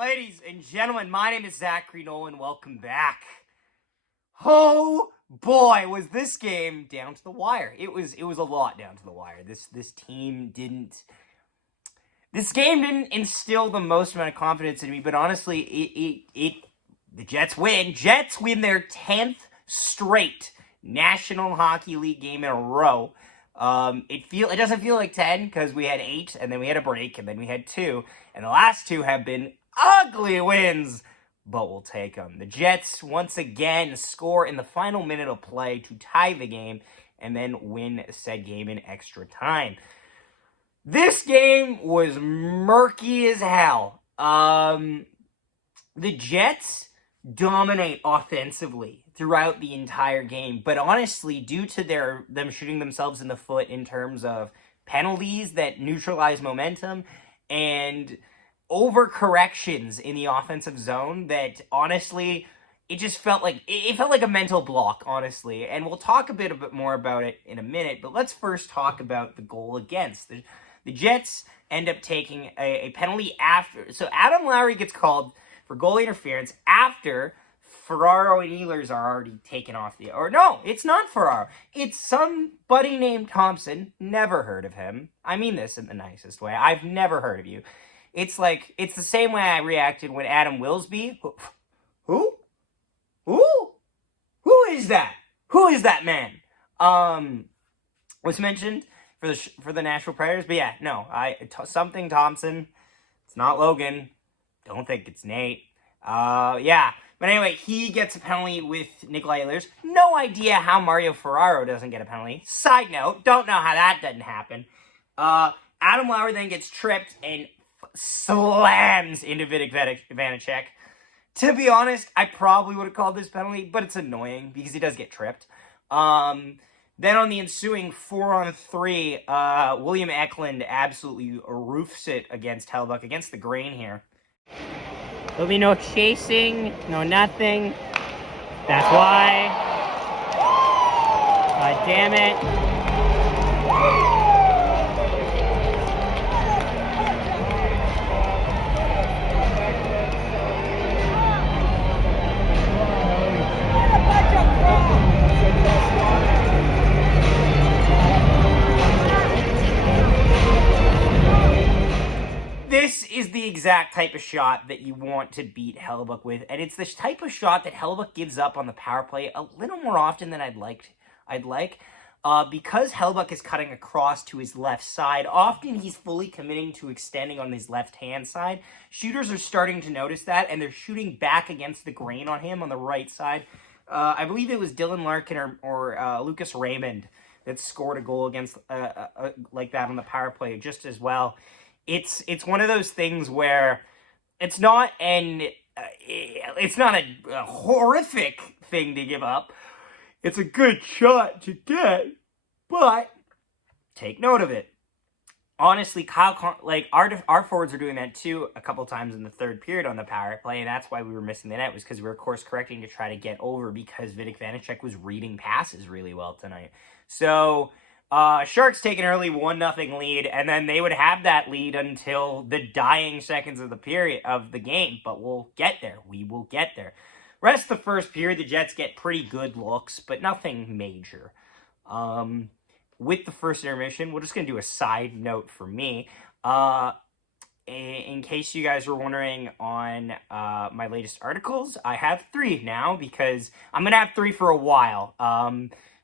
Ladies and gentlemen, my name is Zachary Nolan. Welcome back. Oh boy, was this game down to the wire. It was a lot down to the wire. This game didn't instill the most amount of confidence in me, but honestly, the Jets win. Jets win their 10th straight National Hockey League game in a row. It doesn't feel like 10 because we had 8 and then we had a break and then we had 2, and the last 2 have been ugly wins, but we'll take them. The Jets once again score in the final minute of play to tie the game and then win said game in extra time. This game was murky as hell. The Jets dominate offensively throughout the entire game, but honestly, due to them shooting themselves in the foot in terms of penalties that neutralize momentum and overcorrections in the offensive zone, that honestly, it just felt like a mental block, honestly. And we'll talk a bit more about it in a minute, but let's first talk about the goal against. The Jets end up taking a penalty after. So Adam Lowry gets called for goalie interference after Ferraro and Ehlers are already taken off the... Or no, it's not Ferraro. It's somebody named Thompson. Never heard of him. I mean this in the nicest way. I've never heard of you. It's the same way I reacted when Adam Wilsby... Who? Who is that? Who is that man? Was mentioned for the Nashville Predators, but yeah, no, something Thompson. It's not Logan. Don't think it's Nate. Yeah. But anyway, he gets a penalty with Nikolai Ehlers. No idea how Mario Ferraro doesn't get a penalty. Side note, don't know how that didn't happen. Adam Lowry then gets tripped and slams into Vitek Vanacek. To be honest, I probably would have called this penalty, but it's annoying because he does get tripped. Then on the ensuing 4-on-3, William Eklund absolutely roofs it against Hellebuyck, against the grain here. There'll be no chasing, no nothing. That's why. God damn it. This is the exact type of shot that you want to beat Hellebuyck with, and it's this type of shot that Hellebuyck gives up on the power play a little more often than I'd like. Because Hellebuyck is cutting across to his left side, often he's fully committing to extending on his left-hand side. Shooters are starting to notice that, and they're shooting back against the grain on him on the right side. I believe it was Dylan Larkin or Lucas Raymond that scored a goal against like that on the power play just as well. It's one of those things where it's not a horrific thing to give up. It's a good shot to get, but take note of it. Honestly, our forwards are doing that too a couple times in the third period on the power play, and that's why we were missing the net, was because we were course correcting to try to get over, because Vitek Vanacek was reading passes really well tonight. So Sharks take an early 1-0 lead, and then they would have that lead until the dying seconds of the game. But we'll get there. We will get there. Rest of the first period, the Jets get pretty good looks, but nothing major. With the first intermission, we're just going to do a side note for me. In case you guys were wondering on my latest articles, I have 3 now, because I'm going to have 3 for a while.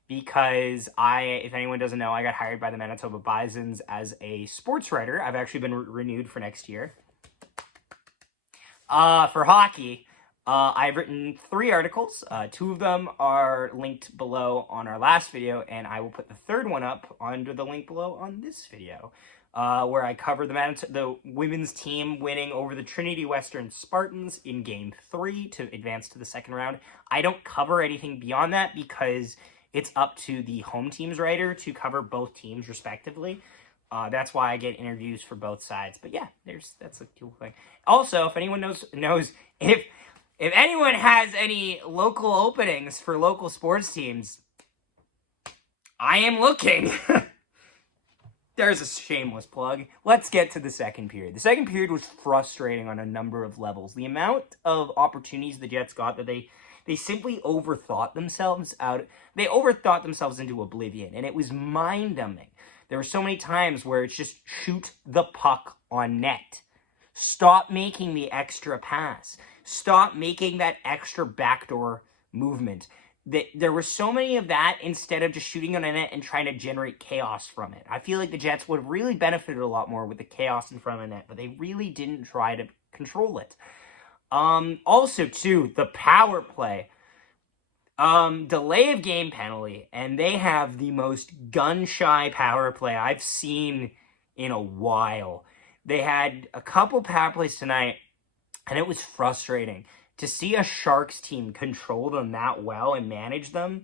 Because if anyone doesn't know, I got hired by the Manitoba Bisons as a sports writer. I've actually been renewed for next year. For hockey, I've written 3 articles. 2 of them are linked below on our last video, and I will put the 3rd one up under the link below on this video, where I cover the women's team winning over the Trinity Western Spartans in Game 3 to advance to the second round. I don't cover anything beyond that because it's up to the home team's writer to cover both teams respectively. That's why I get interviews for both sides. But yeah, that's a cool thing. Also, if anyone knows if anyone has any local openings for local sports teams, I am looking. there's a shameless plug. Let's get to the second period. The second period was frustrating on a number of levels. The amount of opportunities the Jets got that they simply overthought themselves out. They overthought themselves into oblivion, and it was mind-numbing. There were so many times where it's just shoot the puck on net. Stop making the extra pass. Stop making that extra backdoor movement. There were so many of that instead of just shooting on a net and trying to generate chaos from it. I feel like the Jets would have really benefited a lot more with the chaos in front of the net, but they really didn't try to control it. Also, too, the power play. Delay of game penalty, and they have the most gun-shy power play I've seen in a while. They had a couple power plays tonight, and it was frustrating to see a Sharks team control them that well and manage them.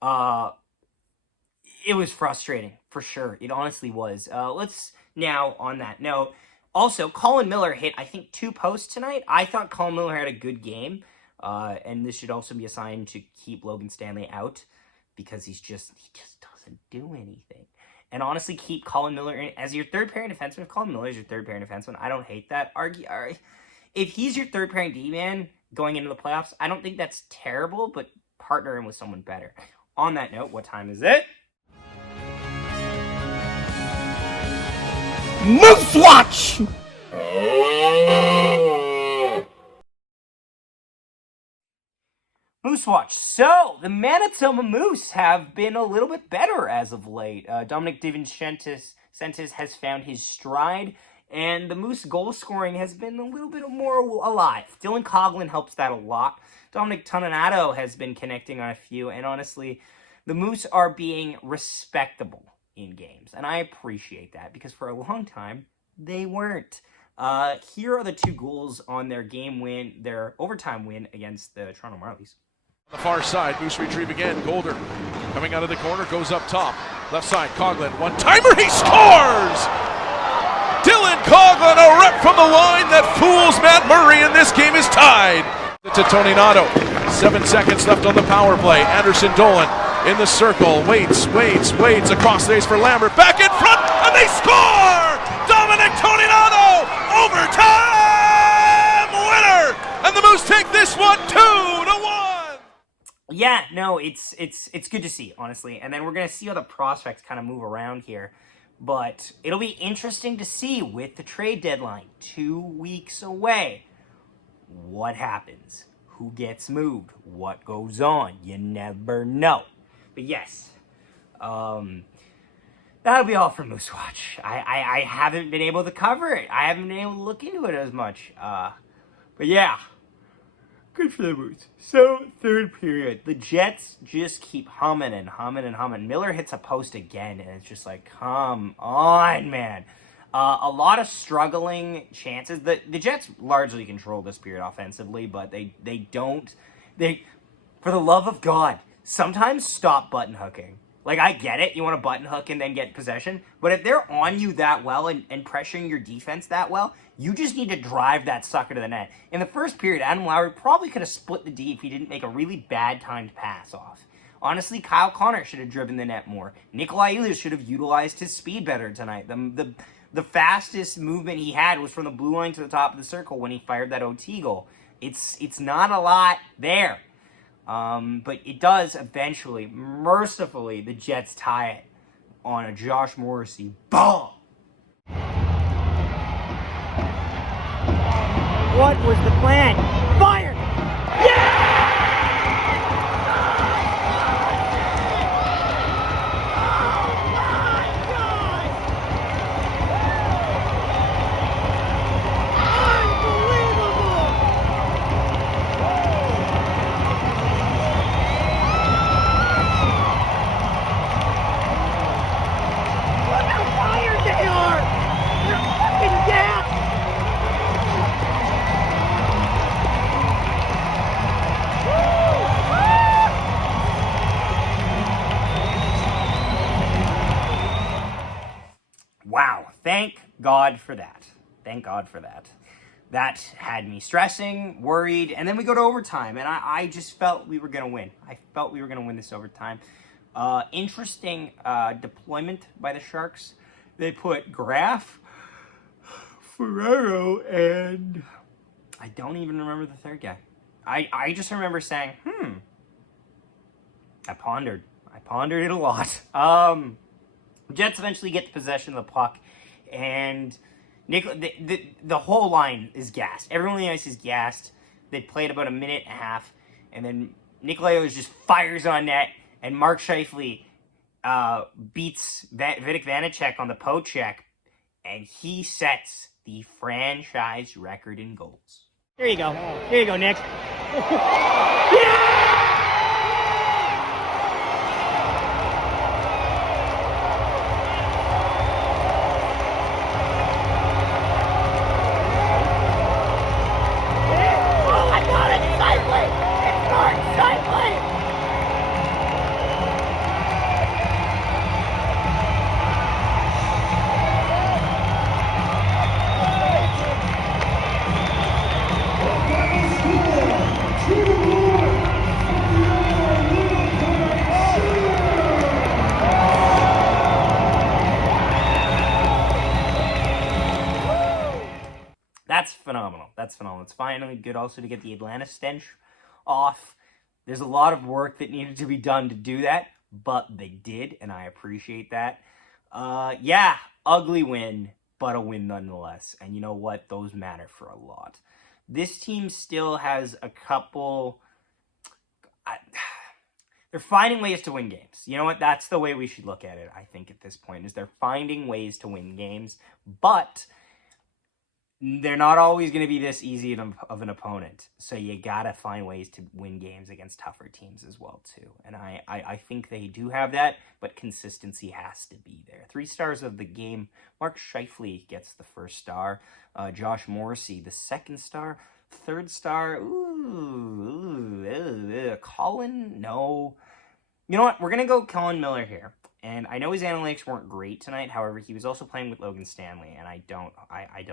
It was frustrating, for sure. It honestly was. Let's now, on that note, also, Colin Miller hit, I think, 2 posts tonight. I thought Colin Miller had a good game, and this should also be a sign to keep Logan Stanley out, because he just doesn't do anything. And honestly, keep Colin Miller in as your third-pairing defenseman. If Colin Miller is your third-pairing defenseman, I don't hate that. If he's your third-pairing D-man going into the playoffs, I don't think that's terrible, but partner him with someone better. On that note, what time is it? Moose Watch! Moose Watch. So, the Manitoba Moose have been a little bit better as of late. Dominic DiVincentis has found his stride, and the Moose goal scoring has been a little bit more alive. Dylan Coghlan helps that a lot. Dominic Toninato has been connecting on a few, and honestly, the Moose are being respectable in games, and I appreciate that, because for a long time, they weren't. Here are the 2 goals on their overtime win against the Toronto Marlies. On the far side, Moose retrieve again. Golder coming out of the corner, goes up top. Left side, Coghlan, one-timer, he scores! Dylan Coghlan, a rep from the line that fools Matt Murray, and this game is tied. To Toninato, 7 seconds left on the power play. Anderson Dolan in the circle, waits across the ice for Lambert, back in front, and they score! Dominic Toninato, overtime winner, and the Moose take this one 2-1. Yeah, no, it's good to see, honestly. And then we're going to see how the prospects kind of move around here. But it'll be interesting to see with the trade deadline 2 weeks away. What happens? Who gets moved? What goes on? You never know. But yes, that'll be all for Moose Watch. I haven't been able to cover it. I haven't been able to look into it as much. But yeah. Good for the Moose. So, third period. The Jets just keep humming and humming and humming. Miller hits a post again, and it's just like, come on, man. A lot of struggling chances. The Jets largely control this period offensively, but they don't. For the love of God, sometimes stop button hooking. Like, I get it. You want to button hook and then get possession. But if they're on you that well and pressuring your defense that well, you just need to drive that sucker to the net. In the first period, Adam Lowry probably could have split the D if he didn't make a really bad timed pass off. Honestly, Kyle Connor should have driven the net more. Nikolai Ehlers should have utilized his speed better tonight. The fastest movement he had was from the blue line to the top of the circle when he fired that OT goal. It's not a lot there. But it does eventually, mercifully, the Jets tie it on a Josh Morrissey bomb. What was the plan? Fired! Yeah! Wow, thank God for that. Thank God for that. That had me stressing, worried, and then we go to overtime, and I just felt we were going to win. I felt we were going to win this overtime. Interesting deployment by the Sharks. They put Graf, Ferrero, and I don't even remember the third guy. I just remember saying, I pondered it a lot. Jets eventually get the possession of the puck, and the whole line is gassed. Everyone on the ice is gassed. They played about a minute and a half, and then Nikolaevich just fires on net, and Mark Scheifele beats Vitek Vanacek on the poke check, and he sets the franchise record in goals. There you go. There you go, Nick. That's phenomenal. That's phenomenal. It's finally good also to get the Atlanta stench off. There's a lot of work that needed to be done to do that, but they did, and I appreciate that. Yeah, ugly win, but a win nonetheless. And you know what? Those matter for a lot. This team still has a couple... they're finding ways to win games. You know what? That's the way we should look at it, I think, at this point, is they're finding ways to win games, but they're not always going to be this easy of an opponent. So you got to find ways to win games against tougher teams as well, too. And I think they do have that, but consistency has to be there. 3 stars of the game. Mark Scheifele gets the first star. Josh Morrissey, the second star. Third star, Colin, no. You know what? We're going to go Colin Miller here. And I know his analytics weren't great tonight. However, he was also playing with Logan Stanley, and I don't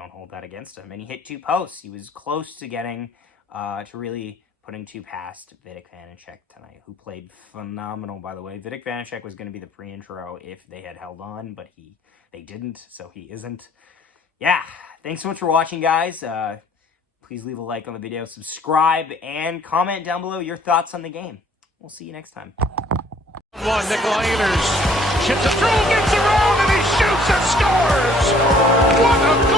hold that against him. And he hit 2 posts. He was close to getting to really putting 2 past Vitek Vanacek tonight, who played phenomenal, by the way. Vitek Vanacek was going to be the pre-intro if they had held on, but they didn't, so he isn't. Yeah, thanks so much for watching, guys. Please leave a like on the video, subscribe, and comment down below your thoughts on the game. We'll see you next time. Nikolaevich chips it through, gets around, and he shoots and scores! What a